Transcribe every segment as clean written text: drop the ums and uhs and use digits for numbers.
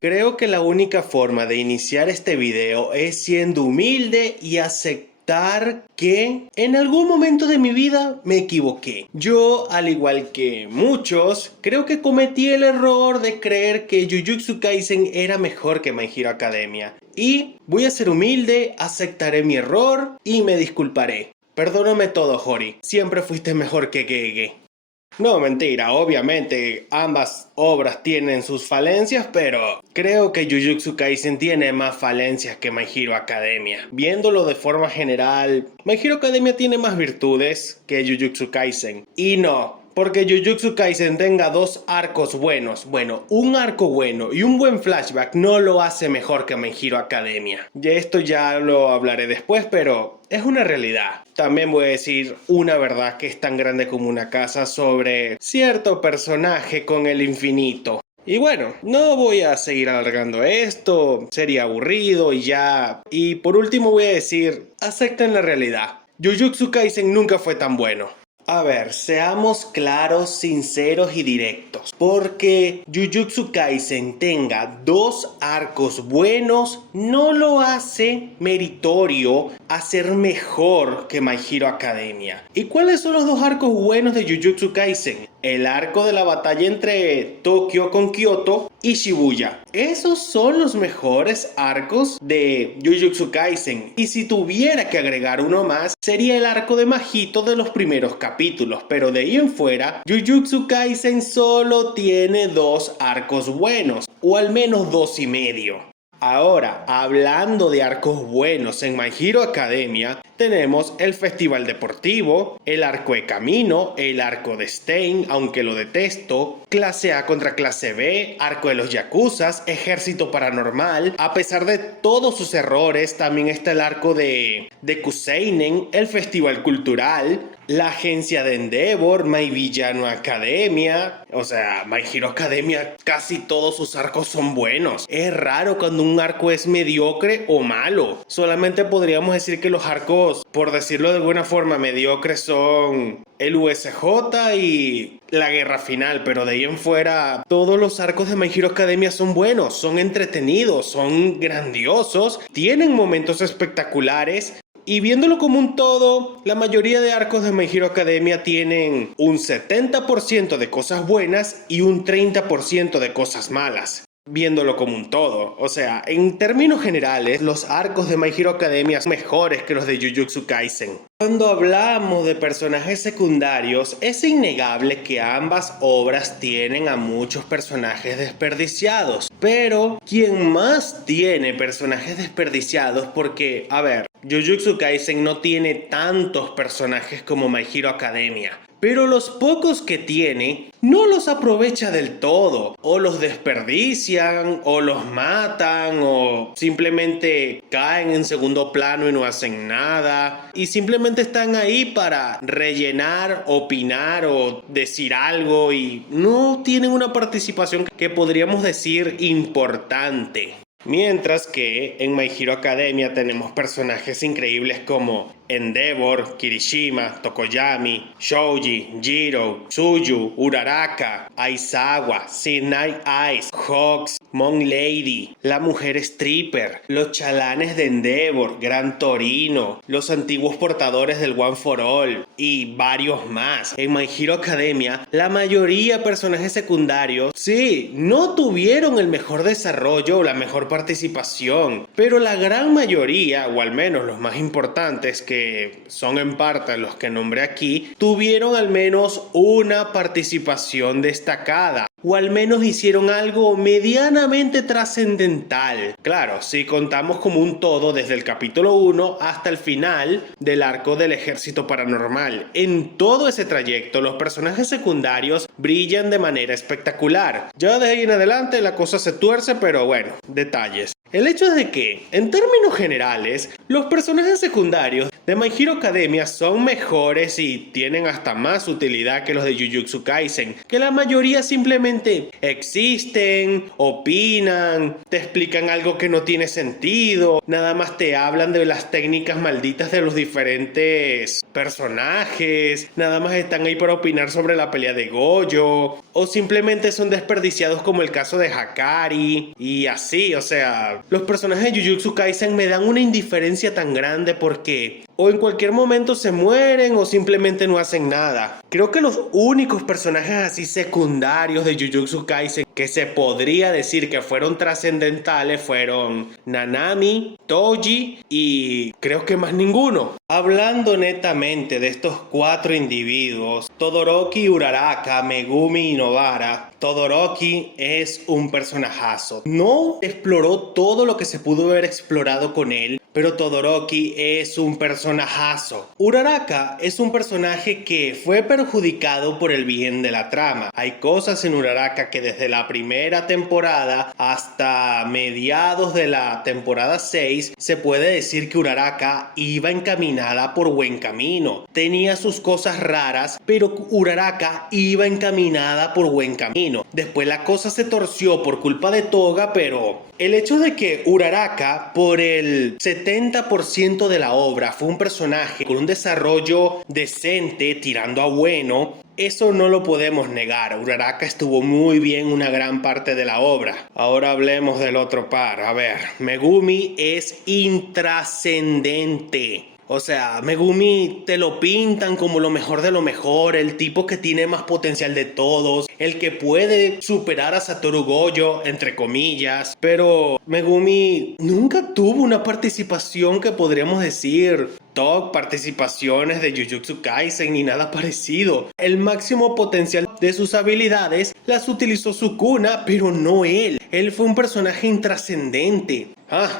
Creo que la única forma de iniciar este video es siendo humilde y aceptar que en algún momento de mi vida me equivoqué. Yo, al igual que muchos, creo que cometí el error de creer que Jujutsu Kaisen era mejor que My Hero Academia. Y voy a ser humilde, aceptaré mi error y me disculparé. Perdóname todo, Hori. Siempre fuiste mejor que Gege. No, mentira, obviamente ambas obras tienen sus falencias, pero creo que Jujutsu Kaisen tiene más falencias que My Hero Academia. Viéndolo de forma general, My Hero Academia tiene más virtudes que Jujutsu Kaisen. Y no, porque Jujutsu Kaisen tenga dos arcos buenos, un arco bueno y un buen flashback no lo hace mejor que My Hero Academia. Y esto ya lo hablaré después, pero es una realidad. También voy a decir una verdad que es tan grande como una casa sobre cierto personaje con el infinito. Y bueno, no voy a seguir alargando esto, sería aburrido y ya. Y por último voy a decir, acepten la realidad. Jujutsu Kaisen nunca fue tan bueno. A ver, seamos claros, sinceros y directos. Porque Jujutsu Kaisen tenga dos arcos buenos no lo hace meritorio a ser mejor que My Hero Academia. ¿Y cuáles son los dos arcos buenos de Jujutsu Kaisen? El arco de la batalla entre Tokio con Kyoto y Shibuya. Esos son los mejores arcos de Jujutsu Kaisen. Y si tuviera que agregar uno más, sería el arco de Mahito de los primeros capítulos. Pero de ahí en fuera, Jujutsu Kaisen solo tiene dos arcos buenos, o al menos dos y medio. Ahora, hablando de arcos buenos en My Hero Academia, tenemos el Festival Deportivo, el arco de Camino, el arco de Stein, aunque lo detesto, clase A contra clase B, arco de los Yakuzas, Ejército Paranormal. A pesar de todos sus errores, también está el arco de Kuseinen, el Festival Cultural, la agencia de Endeavor, My Villano Academia. O sea, My Hero Academia, casi todos sus arcos son buenos. Es raro cuando un arco es mediocre o malo. Solamente podríamos decir que los arcos, por decirlo de alguna forma, mediocres son el USJ y la guerra final, pero de ahí en fuera todos los arcos de My Hero Academia son buenos, son entretenidos, son grandiosos, tienen momentos espectaculares. Y viéndolo como un todo, la mayoría de arcos de My Hero Academia tienen un 70% de cosas buenas y un 30% de cosas malas. Viéndolo como un todo. O sea, en términos generales, los arcos de My Hero Academia son mejores que los de Jujutsu Kaisen. Cuando hablamos de personajes secundarios, es innegable que ambas obras tienen a muchos personajes desperdiciados. Pero, ¿quién más tiene personajes desperdiciados? Porque, a ver, Jujutsu Kaisen no tiene tantos personajes como My Hero Academia. Pero los pocos que tiene no los aprovecha del todo, o los desperdician, o los matan, o simplemente caen en segundo plano y no hacen nada, y simplemente están ahí para rellenar, opinar o decir algo y no tienen una participación que podríamos decir importante. Mientras que en My Hero Academia tenemos personajes increíbles como Endeavor, Kirishima, Tokoyami, Shoji, Jiro, Tsuyu, Uraraka, Aizawa, Midnight Eyes, Hawks, Mon Lady, la mujer stripper, los chalanes de Endeavor, Gran Torino, los antiguos portadores del One for All y varios más. En My Hero Academia, la mayoría de personajes secundarios, sí, no tuvieron el mejor desarrollo o la mejor participación, pero la gran mayoría, o al menos los más importantes, que son en parte los que nombré aquí, tuvieron al menos una participación destacada, o al menos hicieron algo medianamente trascendental. Claro, si contamos como un todo desde el capítulo 1 hasta el final del arco del Ejército Paranormal. En todo ese trayecto, los personajes secundarios brillan de manera espectacular. Ya de ahí en adelante la cosa se tuerce, pero bueno, detalles. El hecho es de que, en términos generales, los personajes secundarios de My Hero Academia son mejores y tienen hasta más utilidad que los de Jujutsu Kaisen, que la mayoría simplemente existen, opinan, te explican algo que no tiene sentido, nada más te hablan de las técnicas malditas de los diferentes personajes, nada más están ahí para opinar sobre la pelea de Gojo, o simplemente son desperdiciados como el caso de Hakari, y así, o sea, los personajes de Jujutsu Kaisen me dan una indiferencia tan grande porque o en cualquier momento se mueren o simplemente no hacen nada. Creo que los únicos personajes así secundarios de Jujutsu Kaisen que se podría decir que fueron trascendentales fueron Nanami, Toji y creo que más ninguno. Hablando netamente de estos 4 individuos, Todoroki, Uraraka, Megumi y Nobara, Todoroki es un personajazo. No exploró todo lo que se pudo haber explorado con él, pero Todoroki es un personajazo. Uraraka es un personaje que fue perjudicado por el bien de la trama. Hay cosas en Uraraka que desde la primera temporada hasta mediados de la temporada 6 se puede decir que Uraraka iba encaminada por buen camino. Tenía sus cosas raras, pero Uraraka iba encaminada por buen camino. Después la cosa se torció por culpa de Toga, pero el hecho de que Uraraka por el 70% de la obra fue un personaje con un desarrollo decente tirando a bueno, eso no lo podemos negar. Uraraka estuvo muy bien una gran parte de la obra. Ahora hablemos del otro par. A ver, Megumi es intrascendente. O sea, Megumi te lo pintan como lo mejor de lo mejor, el tipo que tiene más potencial de todos, el que puede superar a Satoru Gojo, entre comillas. Pero Megumi nunca tuvo una participación que podríamos decir top participaciones de Jujutsu Kaisen ni nada parecido. El máximo potencial de sus habilidades las utilizó Sukuna, pero no él. Él fue un personaje intrascendente.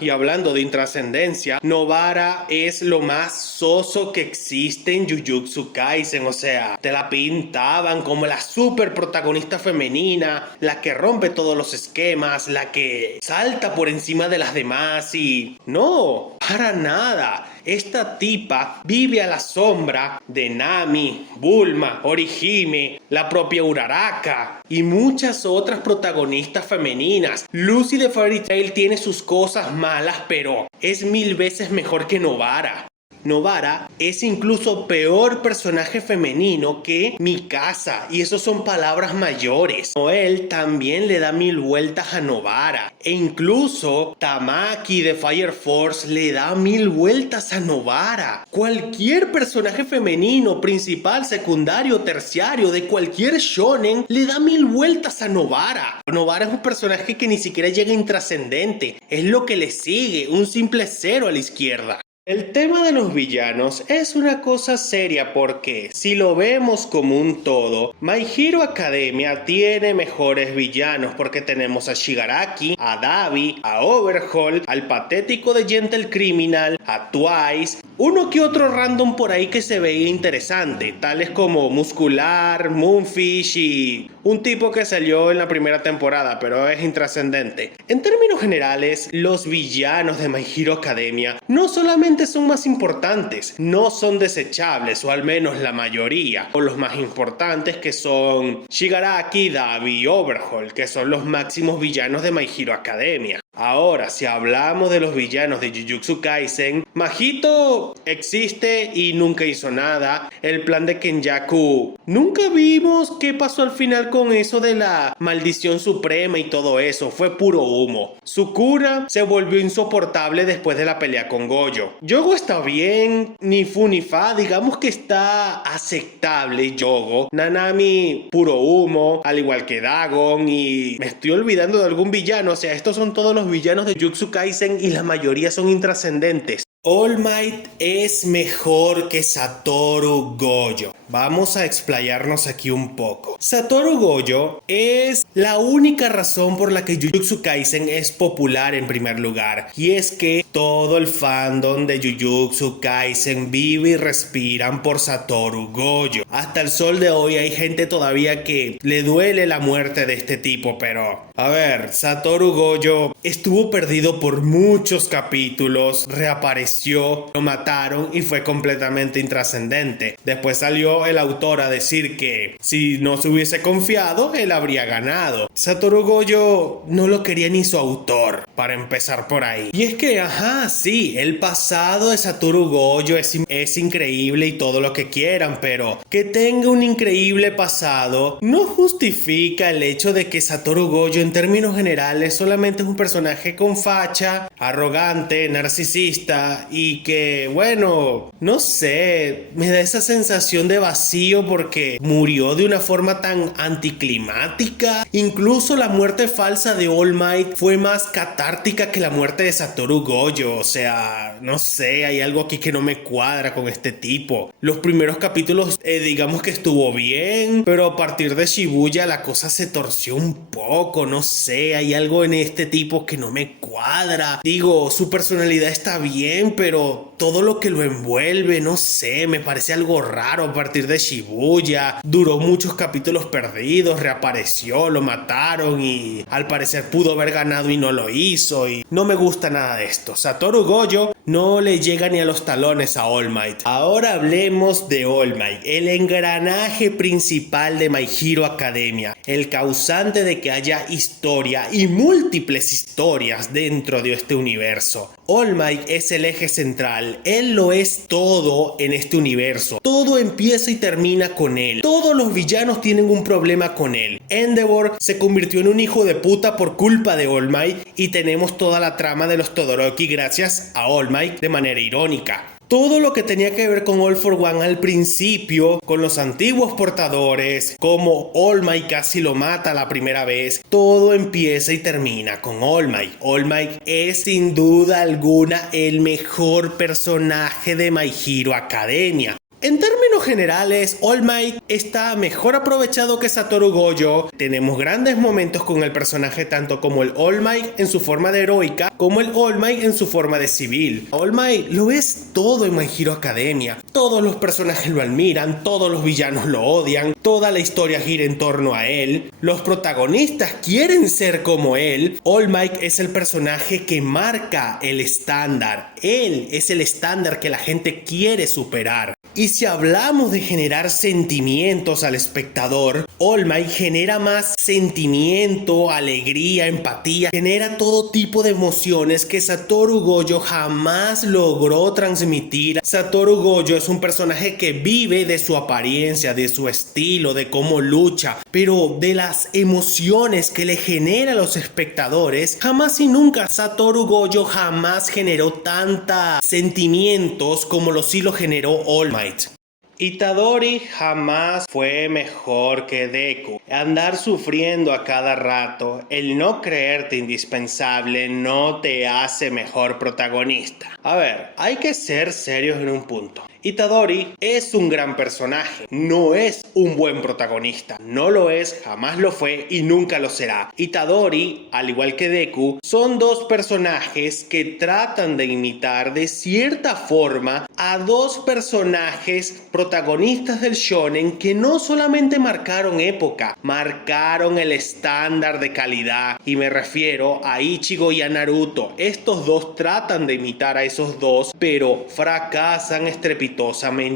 Y hablando de intrascendencia, Nobara es lo más soso que existe en Jujutsu Kaisen. O sea, te la pintaban como la super protagonista femenina, la que rompe todos los esquemas, la que salta por encima de las demás y... no, para nada. Esta tipa vive a la sombra de Nami, Bulma, Orihime, la propia Uraraka y muchas otras protagonistas femeninas. Lucy de Fairy Tail tiene sus cosas malas, pero es 1000 veces mejor que Nobara. Nobara es incluso peor personaje femenino que Mikasa, y eso son palabras mayores. Noel también le da 1000 vueltas a Nobara, e incluso Tamaki de Fire Force le da 1000 vueltas a Nobara. Cualquier personaje femenino, principal, secundario, terciario, de cualquier shonen, le da 1000 vueltas a Nobara. Nobara es un personaje que ni siquiera llega intrascendente, es lo que le sigue, un simple 0 a la izquierda. El tema de los villanos es una cosa seria porque, si lo vemos como un todo, My Hero Academia tiene mejores villanos porque tenemos a Shigaraki, a Dabi, a Overhaul, al patético de Gentle Criminal, a Twice, uno que otro random por ahí que se veía interesante, tales como Muscular, Moonfish y un tipo que salió en la primera temporada, pero es intrascendente. En términos generales, los villanos de My Hero Academia no solamente son más importantes, no son desechables, o al menos la mayoría, o los más importantes que son Shigaraki, Dabi y Overhaul, que son los máximos villanos de My Hero Academia. Ahora, si hablamos de los villanos de Jujutsu Kaisen, Mahito existe y nunca hizo nada. El plan de Kenjaku, nunca vimos qué pasó al final con eso de la maldición suprema y todo eso, fue puro humo. Sukuna se volvió insoportable después de la pelea con Gojo. Yogo está bien, ni fu ni fa, digamos que está aceptable Yogo. Nanami, puro humo, al igual que Dagon, y me estoy olvidando de algún villano. O sea, estos son todos los villanos de Jujutsu Kaisen y la mayoría son intrascendentes. All Might es mejor que Satoru Gojo. vamos a explayarnos aquí un poco. Satoru Gojo es la única razón por la que Jujutsu Kaisen es popular en primer lugar. Y es que todo el fandom de Jujutsu Kaisen vive y respiran por Satoru Gojo. Hasta el sol de hoy hay gente todavía que le duele la muerte de este tipo, pero... A ver, Satoru Gojo estuvo perdido por muchos capítulos, reapareció, lo mataron y fue completamente intrascendente. Después salió el autor a decir que si no se hubiese confiado, él habría ganado. Satoru Gojo no lo quería ni su autor, para empezar por ahí. Y es que, sí, el pasado de Satoru Gojo es increíble y todo lo que quieran, pero que tenga un increíble pasado no justifica el hecho de que Satoru Gojo en términos generales solamente es un personaje con facha, arrogante, narcisista y que, bueno, no sé, me da esa sensación de vacío porque murió de una forma tan anticlimática. Incluso la muerte falsa de All Might fue más catártica que la muerte de Satoru Gojo. O sea, no sé, hay algo aquí que no me cuadra con este tipo. Los primeros capítulos, digamos que estuvo bien, pero a partir de Shibuya la cosa se torció un poco, no sé, hay algo en este tipo que no me cuadra. Digo, su personalidad está bien, pero todo lo que lo envuelve, no sé, me parece algo raro a partir de Shibuya. Duró muchos capítulos perdidos, reapareció, lo mataron y al parecer pudo haber ganado y no lo hizo y no me gusta nada de esto. Satoru Gojo no le llega ni a los talones a All Might. Ahora hablemos de All Might, el engranaje principal de My Hero Academia, el causante de que haya historia y múltiples historias dentro de este universo. All Might es el eje central, él lo es todo en este universo. Todo empieza y termina con él. Todos los villanos tienen un problema con él. Endeavor se convirtió en un hijo de puta por culpa de All Might y tenemos toda la trama de los Todoroki gracias a All Might de manera irónica. Todo lo que tenía que ver con All for One al principio, con los antiguos portadores, como All Might casi lo mata la primera vez, todo empieza y termina con All Might. All Might es sin duda alguna el mejor personaje de My Hero Academia. En términos generales, All Might está mejor aprovechado que Satoru Gojo. Tenemos grandes momentos con el personaje tanto como el All Might en su forma de heroica, como el All Might en su forma de civil. All Might lo es todo en My Hero Academia. Todos los personajes lo admiran, todos los villanos lo odian, toda la historia gira en torno a él. Los protagonistas quieren ser como él. All Might es el personaje que marca el estándar. Él es el estándar que la gente quiere superar. Y si hablamos de generar sentimientos al espectador, All Might genera más sentimiento, alegría, empatía, genera todo tipo de emociones que Satoru Gojo jamás logró transmitir. Satoru Gojo es un personaje que vive de su apariencia, de su estilo, de cómo lucha, pero de las emociones que le genera a los espectadores, jamás y nunca Satoru Gojo jamás generó tantos sentimientos como lo sí lo generó All Might. Itadori jamás fue mejor que Deku. Andar sufriendo a cada rato, el no creerte indispensable no te hace mejor protagonista. A ver, hay que ser serios en un punto. Itadori es un gran personaje, no es un buen protagonista, no lo es, jamás lo fue y nunca lo será. Itadori, al igual que Deku, son dos personajes que tratan de imitar de cierta forma a dos personajes protagonistas del shonen que no solamente marcaron época, marcaron el estándar de calidad, y me refiero a Ichigo y a Naruto. Estos dos tratan de imitar a esos dos, pero fracasan estrepitosamente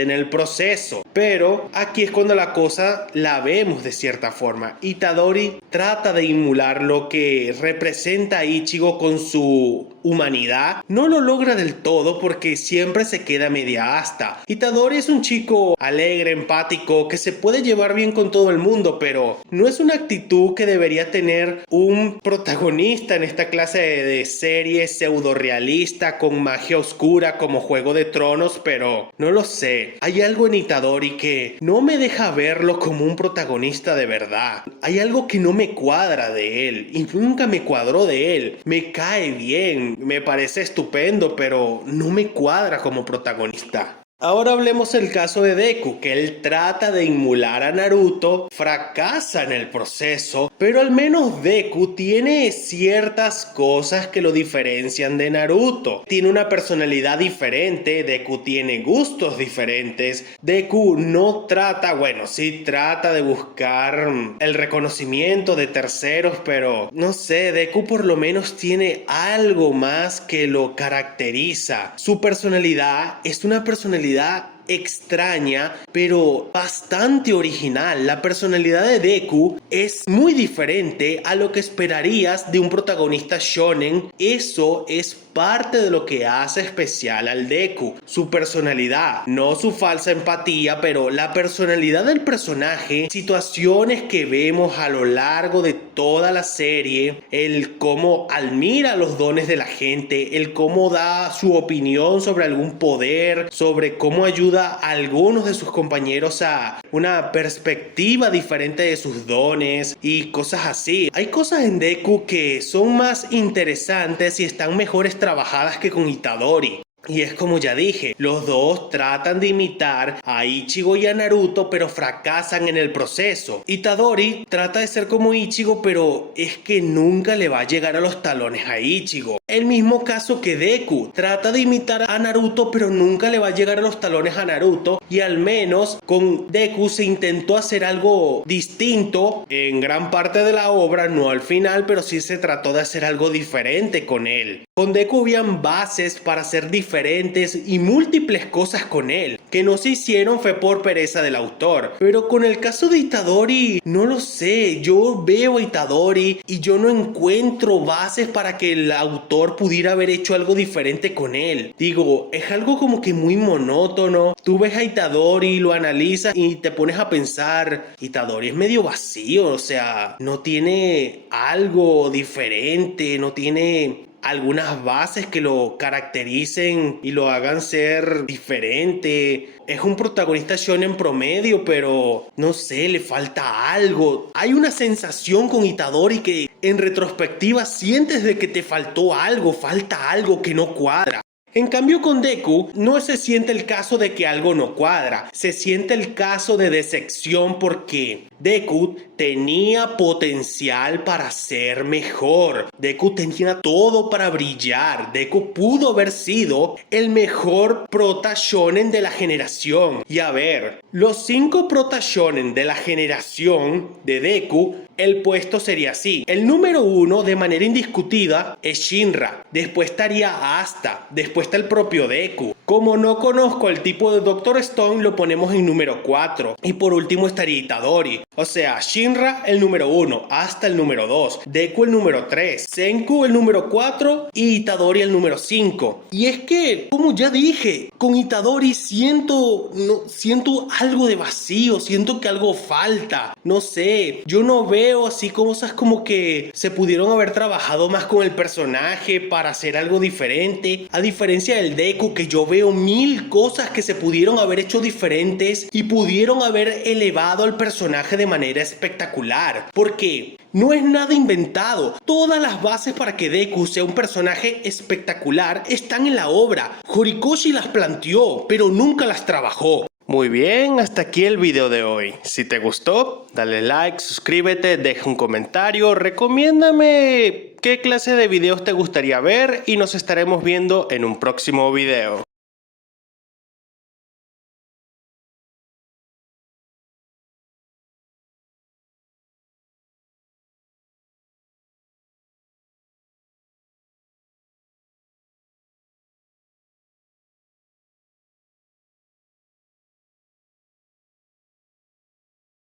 en el proceso. Pero aquí es cuando la cosa la vemos de cierta forma. Itadori trata de emular lo que representa a Ichigo con su humanidad. No lo logra del todo porque siempre se queda media asta. Itadori es un chico alegre, empático, que se puede llevar bien con todo el mundo, pero no es una actitud que debería tener un protagonista en esta clase de serie pseudo realista con magia oscura como Juego de Tronos, pero no lo sé. Hay algo en Itadori que no me deja verlo como un protagonista de verdad. Hay algo que no me cuadra de él y nunca me cuadró de él. Me cae bien, me parece estupendo, pero no me cuadra como protagonista. Ahora hablemos del caso de Deku, que él trata de emular a Naruto, fracasa en el proceso, pero al menos Deku tiene ciertas cosas que lo diferencian de Naruto. Tiene una personalidad diferente, Deku tiene gustos diferentes, Deku no trata, bueno, sí trata de buscar el reconocimiento de terceros, pero no sé, Deku por lo menos tiene algo más que lo caracteriza. Su personalidad es una personalidad extraña, pero bastante original. La personalidad de Deku es muy diferente a lo que esperarías de un protagonista shonen. Eso es parte de lo que hace especial al Deku. Su personalidad, no su falsa empatía, pero la personalidad del personaje, situaciones que vemos a lo largo de toda la serie, el cómo admira los dones de la gente, el cómo da su opinión sobre algún poder, sobre cómo ayuda a algunos de sus compañeros a una perspectiva diferente de sus dones y cosas así. Hay cosas en Deku que son más interesantes y están mejores trabajadas que con Itadori. Y es como ya dije, los dos tratan de imitar a Ichigo y a Naruto, pero fracasan en el proceso. Itadori trata de ser como Ichigo, pero es que nunca le va a llegar a los talones a Ichigo. El mismo caso que Deku, trata de imitar a Naruto, pero nunca le va a llegar a los talones a Naruto. Y al menos con Deku se intentó hacer algo distinto en gran parte de la obra, no al final, pero sí se trató de hacer algo diferente con él. Con Deku habían bases para hacer diferentes y múltiples cosas con él. Que no se hicieron fue por pereza del autor. Pero con el caso de Itadori, no lo sé. Yo veo a Itadori y yo no encuentro bases para que el autor pudiera haber hecho algo diferente con él. Digo, es algo como que muy monótono. Tú ves a Itadori, lo analizas y te pones a pensar, Itadori es medio vacío, o sea, no tiene algo diferente, no tiene algunas bases que lo caractericen y lo hagan ser diferente. Es un protagonista shonen promedio, pero no sé, le falta algo. Hay una sensación con Itadori que en retrospectiva sientes de que te faltó algo, falta algo que no cuadra. En cambio con Deku no se siente el caso de que algo no cuadra, se siente el caso de decepción porque Deku tenía potencial para ser mejor, Deku tenía todo para brillar, Deku pudo haber sido el mejor prota shonen de la generación. Y a ver, los 5 prota shonen de la generación de Deku, el puesto sería así. El número 1 de manera indiscutida es Shinra, después estaría Asta, después está el propio Deku. Como no conozco el tipo de Dr. Stone, lo ponemos en número 4. Y por último estaría Itadori. O sea, Shinra el número 1, Asta el número 2, Deku el número 3, Senku el número 4 y Itadori el número 5. Y es que, como ya dije, con Itadori siento algo de vacío, siento que algo falta. No sé, yo no veo así cosas como que se pudieron haber trabajado más con el personaje para hacer algo diferente. A diferencia del Deku, que yo veo 1000 cosas que se pudieron haber hecho diferentes y pudieron haber elevado al personaje de manera espectacular. Porque no es nada inventado. Todas las bases para que Deku sea un personaje espectacular están en la obra. Horikoshi las planteó, pero nunca las trabajó. Muy bien, hasta aquí el video de hoy. Si te gustó, dale like, suscríbete, deja un comentario, recomiéndame qué clase de videos te gustaría ver y nos estaremos viendo en un próximo video.